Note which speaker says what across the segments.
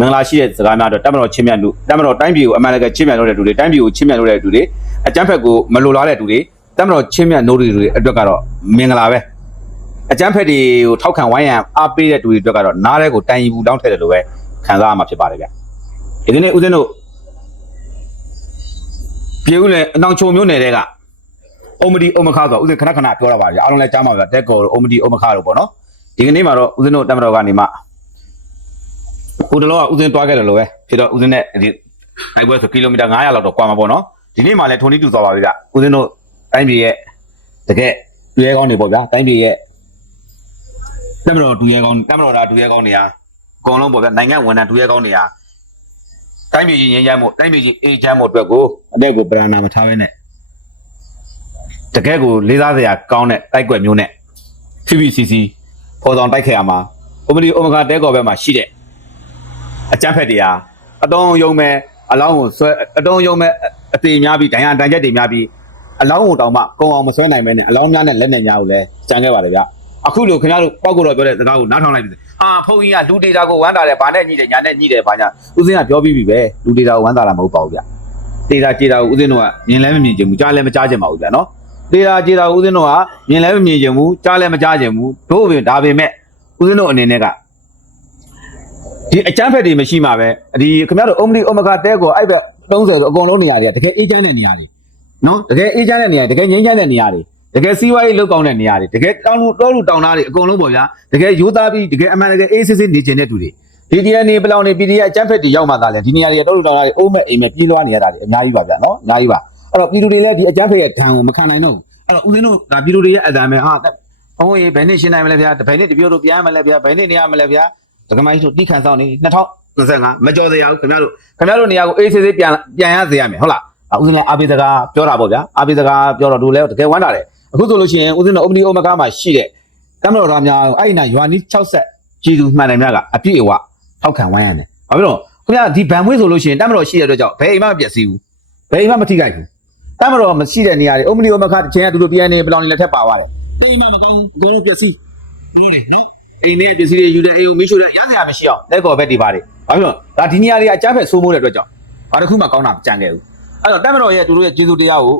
Speaker 1: မင်္ဂလာရှိတဲ့စကားများတော့တမတော်ချင်းမြတ်လူတမတော်တိုင်းပြည်ကိုအမှန်တကယ်ချင်းမြတ်လို့တဲ့လူတွေတိုင်းပြည်ကိုချင်းမြတ်လို့တဲ့လူတွေအကြမ်းဖက်ကိုမလိုလားတဲ့လူတွေတမတော်ချင်းမြတ်နိုးတဲ့လူတွေအတွက်ကတော့မင်္ဂလာပဲအကြမ်းဖက်တွေကိုထောက်ခံဝိုင်းရန်အားပေးတဲ့လူတွေအတွက်ကတော့နားထဲကိုတိုင်ရီဘူးတောင်းထည့်တယ်လို့ပဲခံစားရမှာဖြစ်ပါတယ်ဗျဒီနေ့ဦးဇင်းတို့ပြေဦးလေအနောင်ချုံမျိုးနယ်တဲ့ကအုံမဒီအုံမခါဆိုတော့ဦးဇင်းခဏခဏပြောတာပါဗျအားလုံးလည်းကြားမှာဗျတက်ကော်တို့အုံမဒီအုံမခါတို့ပေါ့နော်ဒီကနေ့မှာတော့ဦးဇင်းတို့တမတော်ကနေမှ ဟိုတလောကဦးစင်းတွားခဲ့တယ်လို့ပဲဖြစ်တော့ဦးစင်းနဲ့ဒီတိုက်ပွဲဆိုကီလိုမီတာ900လောက်တော့ကွာမှာပေါ့နော်ဒီနေ့မှလည်းထုံနီးတူသွားပါပြီကဦးစင်းတို့တိုင်းပြည်ရဲ့တကယ်တူရဲကောင်းနေပေါ့ဗျာတိုင်းပြည်ရဲ့တမတော်တူရဲကောင်းတမတော်ဒါတူရဲကောင်းနေဟာအကုန်လုံးပေါ့ဗျာနိုင်ငံဝန်ထမ်းတူရဲကောင်းနေဟာတိုင်းပြည်ကြီးငြိမ်းချမ်းမှုတိုင်းပြည်ကြီးအေးချမ်းမှုအတွက်ကိုအတက်ကိုပရဏာမထားဘဲနဲ့တကယ်ကိုလေးစားစရာကောင်းတဲ့တိုက်ကွက်မျိုးနဲ့ PPCC ပေါ်ဆောင်တိုက်ခဲ့ရမှာဥပဒေဥပမာတဲကော်ဘက်မှာရှိတဲ့ အကြမ်းဖက်တွေဟာအတုံးယုံမဲ့အလောင်းကိုဆွဲအတုံးယုံမဲ့အသေးများပြီးဒဏ်ရာဒဏ်ချက်တွေများပြီးအလောင်းကိုတောင်မှကုံအောင်မဆွဲနိုင်မဲနဲ့အလောင်းများနဲ့လက်နဲ့များကိုလည်းကြံခဲ့ပါတယ်ဗျအခုလိုခင်ဗျားတို့ပောက်ကိုတော့ပြောတဲ့စကားကိုနားထောင်လိုက်ပြီအာဖုန်းကြီးကလူဒေတာကိုဝမ်းတာတယ်ဗာနဲ့ညှိတယ်ညာနဲ့ညှိတယ်ဗာညာဦးစင်းကပြောပြီးပြီပဲလူဒေတာကိုဝမ်းတာတာမဟုတ်ပါဘူးဗျဒေတာကြေတာကိုဦးစင်းတို့ကမြင်လဲမမြင်ချင်ဘူးကြားလဲမကြားချင်ပါဘူးဗျနော်ဒေတာကြေတာကိုဦးစင်းတို့ကမြင်လဲမမြင်ချင်ဘူးကြားလဲမကြားချင်ဘူးတို့ပင်ဒါပေမဲ့ဦးစင်းတို့အနေနဲ့က ဒီအကျန်းဖက်တွေမရှိမှာပဲဒီခင်ဗျားတို့အုံမလီအုံမခတဲကိုအဲ့ဘက်30ဆိုအကုန်လုံးနေရာတွေကတကယ်အေးချမ်းတဲ့နေရာတွေနော်တကယ်အေးချမ်းတဲ့နေရာတကယ်ငြိမ်းချမ်းတဲ့နေရာတွေတကယ်စီးပွားရေးလုပ်ကောင်းတဲ့နေရာတွေတကယ်တောင်းလို့တောလို့တောင်းသားတွေအကုန်လုံးပေါ့ဗျာတကယ်ရိုးသားပြီးတကယ်အမှန်တကယ်အေးစစ်စစ်နေကျင်တဲ့သူတွေဒီဒီကနေပလောင်နေ PDF အကျန်းဖက်တွေရောက်မှသာလဲဒီနေရာတွေတောလို့တောင်းသားတွေအိုးမဲ့အိမ်မဲ့ပြေးလွှားနေရတာတွေအများကြီးပါဗျာနော်အများကြီးပါအဲ့တော့ပြည်သူတွေလည်းဒီအကျန်းဖက်ရဲ့ဒဏ်ကိုမခံနိုင်တော့ဘူးအဲ့တော့ဦးဇင်းတို့ဒါပြည်သူတွေရဲ့အဒံပဲဟာဘုံကြီးဘယ်နှစ်ရှင်းနိုင်မလဲဗျာဘယ်နှစ်တပြောတို့ပြန်မလဲဗျာဘယ်နှစ်နေရမလဲဗျာ ဒကမိုင်းတို့တိခန့်ဆောင်နေ2025မကြော်စရာဘူးခင်ဗျားတို့ခင်ဗျားတို့နေရာကိုအေးဆေးဆေးပြန်ပြန်ရစေရမယ်ဟုတ်လားဦးဇင်းလည်းအာဘိစကားပြောတာပေါ့ဗျာအာဘိစကားပြောတော့တို့လည်းတကယ်ဝမ်းတာတယ်အခုဆိုလို့ရှိရင်ဦးဇင်းတို့အုပနီအိုမကားမှာရှိတဲ့တမတော်သားများအဲ့ဒီနာရွာနီး60ကြည်သူမှန်တယ်များကအပြည့်အဝထောက်ခံဝိုင်းရတယ်ဘာဖြစ်လို့ခင်ဗျားဒီဗန်မွေးဆိုလို့ရှိရင်တမတော်ရှိတဲ့အတွက်ကြောင့်ဘယ်အိမ်မှမပျက်စီးဘူးဘယ်အိမ်မှမထိခိုက်ဘူးတမတော်မရှိတဲ့နေရာတွေအုပနီအိုမကားတစ်ချိန်ကတူတူပြန်နေပလောင်နေလက်ထက်ပါသွားတယ်အိမ်မှမကောင်းဘူးကိုယ်ပျက်စီးဟုတ်တယ်နော် အိမ်နဲ့ပစ္စည်းတွေယူတဲ့အိမ်ကိုမင်းရှို့တဲ့ရစရာမရှိအောင်လက်ကော်ဘက်တွေပါတယ်ဘာဖြစ်လို့ဒါဒီနေရာတွေအကြမ်းဖက်ဆိုးမိုးတဲ့အတွက်ကြောင့်ဘာတစ်ခုမှကောင်းတာမကြံခဲ့ဘူးအဲ့တော့တမတော်ရဲ့သူတို့ရဲ့ကျေးဇူးတရားကို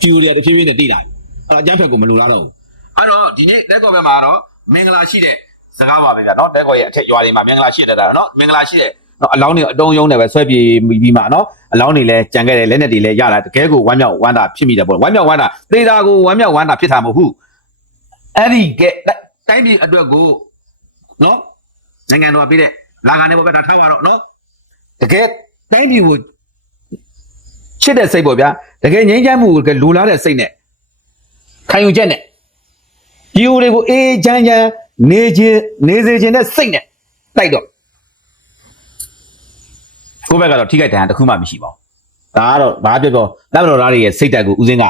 Speaker 1: ဖြူတွေကတဖြည်းဖြည်းနဲ့တည်လာတယ်အဲ့တော့အကြမ်းဖက်ကိုမလိုလားတော့ဘူးအဲ့တော့ဒီနေ့လက်ကော်ဘက်မှာတော့မင်္ဂလာရှိတဲ့စကားပါပဲဗျာနော်လက်ကော်ရဲ့အထက်ရွာတွေမှာမင်္ဂလာရှိတဲ့တာနော်မင်္ဂလာရှိတဲ့နော်အလောင်းတွေအတုံးယုံနဲ့ပဲဆွဲပြေးပြီးမှနော်အလောင်းတွေလည်းကြံခဲ့တယ်လက်နဲ့တွေလည်းရလာတကယ်ကိုဝမ်းမြောက်ဝမ်းသာဖြစ်မိတယ်ပေါ့ဝမ်းမြောက်ဝမ်းသာသေတာကိုဝမ်းမြောက်ဝမ်းသာဖြစ်တာမဟုတ်ဘူးအဲ့ဒီကဲ တိုင်းပြည်အတွက်ကိုနော်နိုင်ငံတော်ကပြီးတဲ့လာကနေပေါ့ဗျာဒါထားပါတော့နော်တကယ်တိုင်းပြည်ကိုချစ်တဲ့စိတ်ပေါ့ဗျာတကယ်ငြိမ်းချမ်းမှုကိုလူလားတဲ့စိတ်နဲ့ခံယူချက်နဲ့ဒီဦးတွေကိုအေးချမ်းချမ်းနေခြင်းနေစေခြင်းနဲ့စိတ်နဲ့တိုက်တော့ကိုယ့်ဘက်ကတော့ထိခိုက်ဒဏ်ရာတစ်ခုမှမရှိပါဘူးဒါကတော့ဘာပြောပြောတပ်မတော်သားတွေရဲ့စိတ်တက်ကိုဦးစင်းက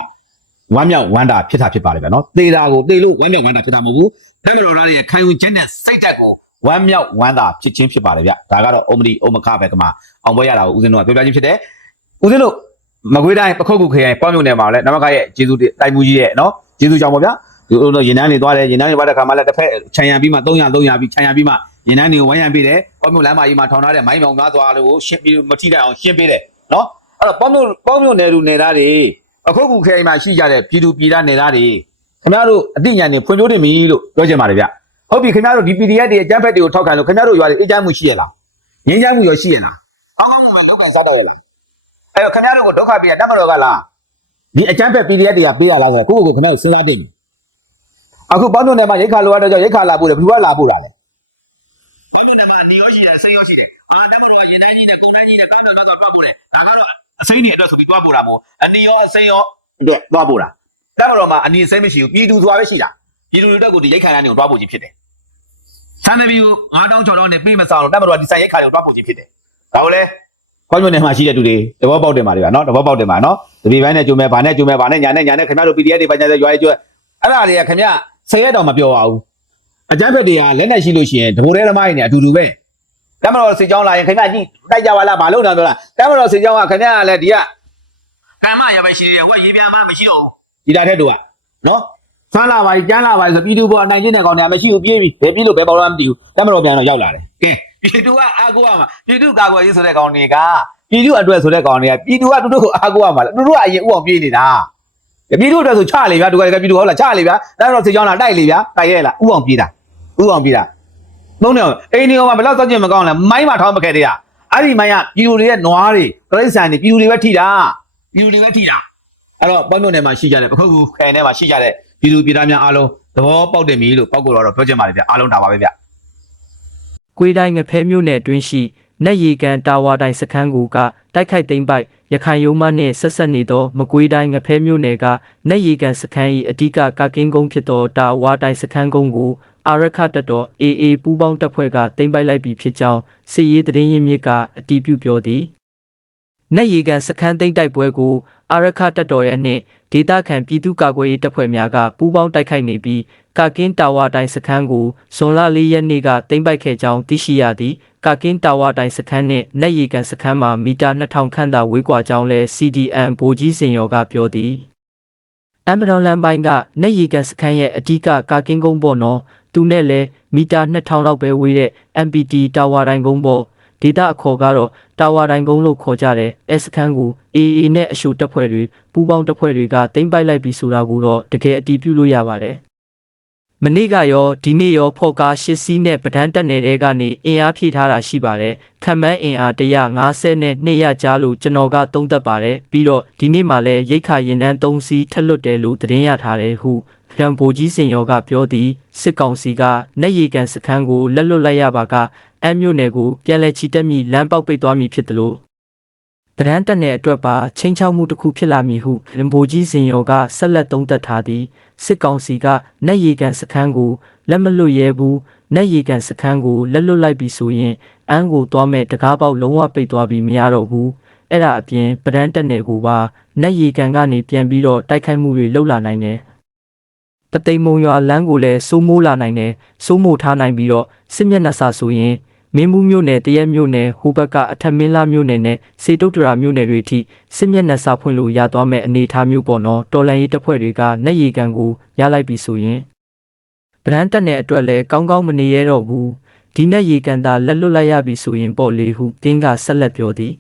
Speaker 1: ဝမ်းမြောက်ဝမ်းသာဖြစ်တာဖြစ်ပါလေဗျာနော်တေတာကိုတေလို့ဝမ်းမြောက်ဝမ်းသာဖြစ်တာမဟုတ်ဘူး တပ်မတော်သားတွေရဲ့ခံယူချက်နဲ့စိတ်တက်ကိုဝမ်းမြောက်ဝမ်းသာဖြစ်ချင်းဖြစ်ပါလေဗျဒါကတော့အုံမဒီအုံမခပဲကမှာအောင်ပွဲရတာကိုဦးစင်းတို့ကပြောပြချင်းဖြစ်တယ်ဦးစင်းတို့မကွေးတိုင်းပခုတ်ကူခရိုင်ပေါ့မြုံနယ်မှာလည်းနမကရဲ့ကျေးဇူးတိုင်မှုကြီးရဲ့နော်ကျေးဇူးကြောင့်ပေါ့ဗျာဒီလိုတော့ရင်နှန်းတွေသွားတယ်ရင်နှန်းတွေသွားတဲ့ခါမှလည်းတစ်ဖက်ခြံရံပြီးမှ300 300ပြီးခြံရံပြီးမှရင်နှန်းတွေကိုဝိုင်းရံပေးတယ်ပေါ့မြုံလမ်းမကြီးမှာထောင်ထားတဲ့မိုင်းမောင်သားသွားလို့ရှင်းပြီးမထိတဲ့အောင်ရှင်းပေးတယ်နော်အဲ့တော့ပေါ့မြုံပေါ့မြုံနယ်လူနယ်သားတွေအခုကူခရိုင်မှာရှိကြတဲ့ပြည်သူပြည်သားနယ်သားတွေ ခင်ဗျားတို့အတိညာနေဖွံ့ဖြိုးတင်ပြီလို့ပြောချင်ပါတယ်ဗျဟုတ်ပြီခင်ဗျားတို့ဒီ PDF တွေအကြမ်းဖက်တွေကိုထောက်ခံလို့ခင်ဗျားတို့ရွာတွေအေးချမ်းမှုရှိရလားငြိမ်းချမ်းမှုရောရှိရလားအောင်းမှာထောက်ခံစားတော့ရလားအဲ့တော့ခင်ဗျားတို့ကိုဒုက္ခပေးရတတ်မတော်ကလားဒီအကြမ်းဖက် PDF တွေကပေးရလားဆိုတော့ကိုယ့်ကိုယ်ကိုခင်ဗျားတို့စဉ်းစားတင်အခုပေါင်းတို့နယ်မှာရိတ်ခါလိုရတော့ရိတ်ခါလာပို့တယ်ဘယ်သူကလာပို့တာလဲပေါင်းတို့နယ်မှာနေရောရှိတယ်စိတ်ရောရှိတယ်အာတတ်မတော်ရင်တိုင်းကြီးနဲ့ကုန်တိုင်းကြီးနဲ့ကားတော်ကတော့ပတ်ပို့တယ်ဒါကတော့အစိမ့်နေအတွက်ဆိုပြီးတွားပို့တာမို့အနီရောအစိမ့်ရောအတွက်တွားပို့တာ တတ်မတော်မှာအနီစိမ့်မရှိဘူးပြည်သူသွားပဲရှိတာပြည်သူတွေအတွက်ကိုဒီရိတ်ခါကနေကိုတွားပို့ခြင်းဖြစ်တယ်ဆန်နဘီကို9000 6000နဲ့ပေးမဆောင်လို့တတ်မတော်ဒီဆိုင်ရိတ်ခါတွေကိုတွားပို့ခြင်းဖြစ်တယ်ဒါကိုလေခွန်မြုံနယ်မှာရှိတဲ့သူတွေတဘောပေါက်တယ်မှာတွေပါနော်တဘောပေါက်တယ်မှာနော်တပီပိုင်းနဲ့ကြုံမဲ့ဗာနဲ့ကြုံမဲ့ဗာနဲ့ညာနဲ့ညာနဲ့ခင်ဗျားတို့ PDF တွေပိုင်းညာတဲ့ရွာတွေကျွဲအဲ့ဒါတွေကခင်ဗျာဆယ်ရက်တောင်မပြောပါဘူးအကြမ်းဖက်တွေကလက်နဲ့ရှိလို့ရှိရင်တဘိုးတဲသမားတွေနဲ့အတူတူပဲတမတော်စေချောင်းလာရင်ခင်ဗျာကြည့်တိုက်ကြပါလားမလုပ်တော့လားတမတော်စေချောင်းကခင်ဗျာကလည်းဒီကကမ္မရပဲရှိတယ်ဟိုကရေပြန်မှမရှိတော့ဘူး ဒီတာထက်တို့ကနော်ဆန်းလာပါကြီးကျန်းလာပါကြီးဆိုပြည်သူပေါ်အနိုင်ကျင့်တဲ့ကောင်တွေကမရှိဘူးပြေးပြီဘယ်ပြေးလို့ဘယ်ပေါ်တော့မသိဘူးတမတော်ပြန်တော့ရောက်လာတယ်ကဲပြည်သူကအားကိုးရမှာပြည်သူကာကွယ်ရေးဆိုတဲ့ကောင်တွေကပြည်သူအတွက်ဆိုတဲ့ကောင်တွေကပြည်သူကတူတူကိုအားကိုးရမှာလေတူတူကအရင်ဥအောင်ပြေးနေတာပြည်သူအတွက်ဆိုချလေဗျာတူကပြည်သူဟုတ်လားချလေဗျာဒါတော့စေချောင်းလားတိုက်လေဗျာတိုက်ရဲလားဥအောင်ပြေးတာဥအောင်ပြေးတာသုံးနေအိမ်ဒီကောင်မှာဘယ်တော့စောင့်ကြည့်မကောင်းလဲမိုင်းမထောင်းမခဲ့တဲ့ကအဲ့ဒီမိုင်းကပြည်သူတွေရဲ့နွားတွေတရိတ်ဆန်တွေပြည်သူတွေပဲထိတာပြည်သူတွေပဲထိတာ အဲ့တော့ပေါ့မြို့နယ်မှာရှိကြတဲ့ပခုတ်ကူခိုင်ထဲမှာရှိကြတဲ့ပြည်သူပြည်သားများအားလုံးသဘောပေါက်တယ်မီလို့ပောက်ကိုတော့ပြောချင်ပါတယ်ဗျအားလုံးဒါပါပဲဗျ
Speaker 2: ကွေးတိုင်းငဖဲမြို့နယ်အတွင်းရှိနက်ရီကန်တာဝါတိုင်စခန်းကူကတိုက်ခိုက်သိမ်းပိုက်ရခိုင်ရုံးမနှင့်ဆက်ဆက်နေသောမကွေးတိုင်းငဖဲမြို့နယ်ကနက်ရီကန်စခန်း၏အဓိကကာကင်းကုန်းဖြစ်သောတာဝါတိုင်စခန်းကုန်းကိုအာရခတပ်တော် AA ပူးပေါင်းတပ်ဖွဲ့ကသိမ်းပိုက်လိုက်ပြီဖြစ်ကြောင်းစစ်ရေးသတင်းရင်းမြစ်ကအတည်ပြုပြောသည် နက်ရီကန်စခန်းသိမ်းတိုက်ပွဲကိုအာရခတပ်တော်ရဲ့နှင့်ဒေသခံပြည်သူ့ကာကွယ်ရေးတပ်ဖွဲ့များကပူးပေါင်းတိုက်ခိုက်နေပြီးကာကင်းတာဝါတိုင်စခန်းကိုဇွန်လ၄ရက်နေ့ကသိမ်းပိုက်ခဲ့ကြောင်းသိရှိရသည်ကာကင်းတာဝါတိုင်စခန်းနှင့်နက်ရီကန်စခန်းမှာမီတာ2000ခန့်သာဝေးကွာကြောင်းလဲ CDN ဗိုလ်ကြီးစင်ရော်ကပြောသည်အမ်ဘရန်လန်ပိုင်းကနက်ရီကန်စခန်းရဲ့အဓိကကာကင်းကုန်းပေါ်နော်သူနဲ့လဲမီတာ2000လောက်ပဲဝေးတဲ့ MPT တာဝါတိုင်ကုန်းပေါ် ဒေတာအခေါ်ကတော့တာဝါတိုင်ကုန်းလို့ခေါ်ကြတဲ့အဲစခန်းကို AA နဲ့အရှုတပ်ဖွဲ့တွေပူးပေါင်းတပ်ဖွဲ့တွေကတင်ပိုက်လိုက်ပြီးဆိုတာကိုတော့တကယ်အတည်ပြုလို့ရပါတယ်။မနေ့ကရောဒီနေ့ရောဖော့ကားရှစ်စီးနဲ့ပဒန်းတက်နယ်တွေကနေအင်အားဖြည့်ထားတာရှိပါတယ်။ခံမန်းအင်အား150နဲ့200ကြားလို့ကျွန်တော်ကသုံးသက်ပါတယ်။ပြီးတော့ဒီနေ့မှလည်းရိတ်ခါရင်တန်း3စီးထက်လွတ်တယ်လို့သတင်းရထားတယ်ဟု ရန်ဘိုကြီးစင်ရောကပြောသည်စစ်ကောင်စီကလက်ရီကန်စခန်းကိုလက်လွတ်လိုက်ရပါကအမ်းမြို့နယ်ကိုပြန်လည်ချီတက်မိလမ်းပေါက်ပိတ်သွားမည်ဖြစ်တယ်လို့တရန်တက်တဲ့အတွက်ပါချင်းချောက်မှုတစ်ခုဖြစ်လာမည်ဟုလင်ဘိုကြီးစင်ရောကဆက်လက်သုံးသပ်ထားသည်စစ်ကောင်စီကနက်ရီကန်စခန်းကိုလက်မလွတ်ရဲဘူးနက်ရီကန်စခန်းကိုလက်လွတ်လိုက်ပြီဆိုရင်အန်းကိုသွားမဲ့တကားပေါက်လုံးဝပိတ်သွားပြီးမရတော့ဘူးအဲ့ဒါအပြင်ပရန်တက်နယ်ကိုပါနက်ရီကန်ကနေပြန်ပြီးတော့တိုက်ခိုက်မှုတွေလှုပ်လာနိုင်တယ် တသိမ်မုံရွာလမ်းကိုလည်းစိုးမိုးလာနိုင်တယ်စိုးမိုးထားနိုင်ပြီးတော့စစ်မျက်နှာစာဆိုရင်မင်းမှုမြို့နယ်တရက်မြို့နယ်ဟိုဘက်ကအထက်မင်းလာမြို့နယ်နဲ့စေတုတ်တရာမြို့နယ်တွေအထိစစ်မျက်နှာစာဖွင့်လို့ရသွားမဲ့အနေအထားမျိုးပေါ့နော်တော်လန်ရေးတပ်ဖွဲ့တွေကနှက်ရီကန်ကိုရလိုက်ပြီဆိုရင်ဗရန်တက်တဲ့အတွက်လည်းကောင်းကောင်းမနေရတော့ဘူးဒီနှက်ရီကန်သာလက်လွတ်လိုက်ရပြီဆိုရင်ပေါ့လေဟုတင်းကဆက်လက်ပြောသည်